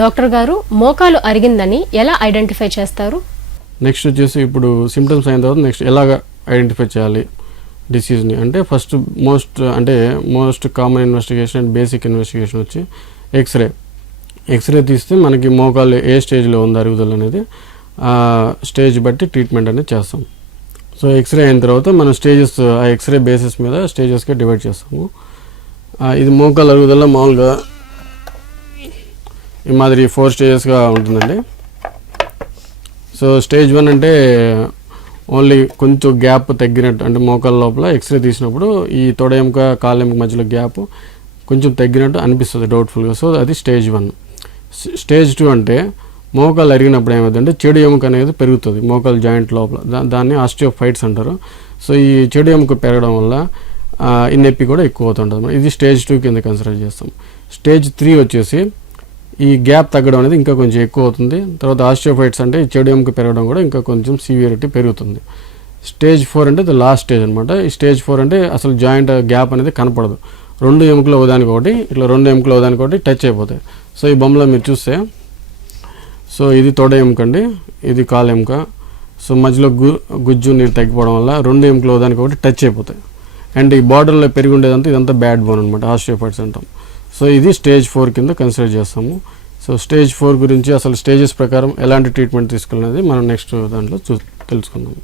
Doctor గారు మోకాలు అరిగిందని ఎలా ఐడెంటిఫై చేస్తారు? నెక్స్ట్ వచ్చేసి ఇప్పుడు సిమ్టమ్స్ అయిన తర్వాత నెక్స్ట్ ఎలాగ ఐడెంటిఫై చేయాలి డిసీజ్ని? అంటే ఫస్ట్ మోస్ట్ అంటే most common investigation and basic investigation వచ్చి ఎక్స్రే. ఎక్స్రే తీస్తే మనకి మోకాలు ఏ స్టేజ్లో ఉంది అరుగుదల అనేది ఆ స్టేజ్ బట్టి ట్రీట్మెంట్ అనేది చేస్తాం. సో ఎక్స్రే అయిన తర్వాత మనం స్టేజెస్ ఆ ఎక్స్రే బేసిస్ మీద స్టేజెస్గా డివైడ్ చేస్తాము. ఇది మోకాలు అరుగుదల మామూలుగా ఈ మాదిరి ఫోర్ స్టేజెస్గా ఉంటుందండి. సో స్టేజ్ వన్ అంటే ఓన్లీ కొంచెం గ్యాప్ తగ్గినట్టు అంటే మోకాల లోపల ఎక్స్రే తీసినప్పుడు ఈ తొడ ఎముక కాళ్ళ ఎముక మధ్యలో గ్యాప్ కొంచెం తగ్గినట్టు అనిపిస్తుంది డౌట్ఫుల్గా సో అది స్టేజ్ వన్. స్టేజ్ టూ అంటే మోకాలు అరిగినప్పుడు ఏమవుతుందంటే చెడు ఎముక అనేది పెరుగుతుంది మోకాలు జాయింట్ లోపల. దా- దాన్ని ఆస్టియోఫైట్స్ అంటారు. సో ఈ చెడు ఎముక పెరగడం వల్ల ఇన్నెప్పి కూడా ఎక్కువ అవుతుంటుంది ఇది స్టేజ్ టూ కింద కన్సిడర్ చేస్తాం. స్టేజ్ త్రీ వచ్చేసి ఈ గ్యాప్ తగ్గడం అనేది ఇంకా కొంచెం ఎక్కువ అవుతుంది. తర్వాత ఆస్ట్రోఫైట్స్ అంటే ఈ చెడు ఎముక పెరగడం కూడా ఇంకా కొంచెం సివియరిటీ పెరుగుతుంది. స్టేజ్ ఫోర్ అంటే ది లాస్ట్ స్టేజ్ అనమాట ఈ స్టేజ్ ఫోర్ అంటే అసలు జాయింట్ గ్యాప్ అనేది కనపడదు. రెండు ఎముకలు ఒకదానికి ఒకటి ఇట్లా రెండు ఎముకలు ఒకదానికి ఒకటి టచ్ అయిపోతాయి. సో ఈ బొమ్మలో మీరు చూస్తే సో ఇది తొడ ఎముక అండి ఇది కాలు ఎముక. సో మధ్యలో గు గుజ్జు నీరు తగ్గిపోవడం వల్ల రెండు ఎముకలు ఒకదానికి ఒకటి టచ్ అయిపోతాయి. అండ్ ఈ బార్డర్లో పెరిగి ఉండేదంతా ఇదంతా బ్యాడ్ బోన్ అనమాట ఆస్టియోఫైట్స్ అంటాం. సో ఇది స్టేజ్ ఫోర్ కింద కన్సిడర్ చేస్తాము. సో స్టేజ్ ఫోర్ గురించి అసలు స్టేజెస్ ప్రకారం ఎలాంటి ట్రీట్మెంట్ తీసుకున్నది మనం నెక్స్ట్ దాంట్లో చూ తెలుసుకుందాం.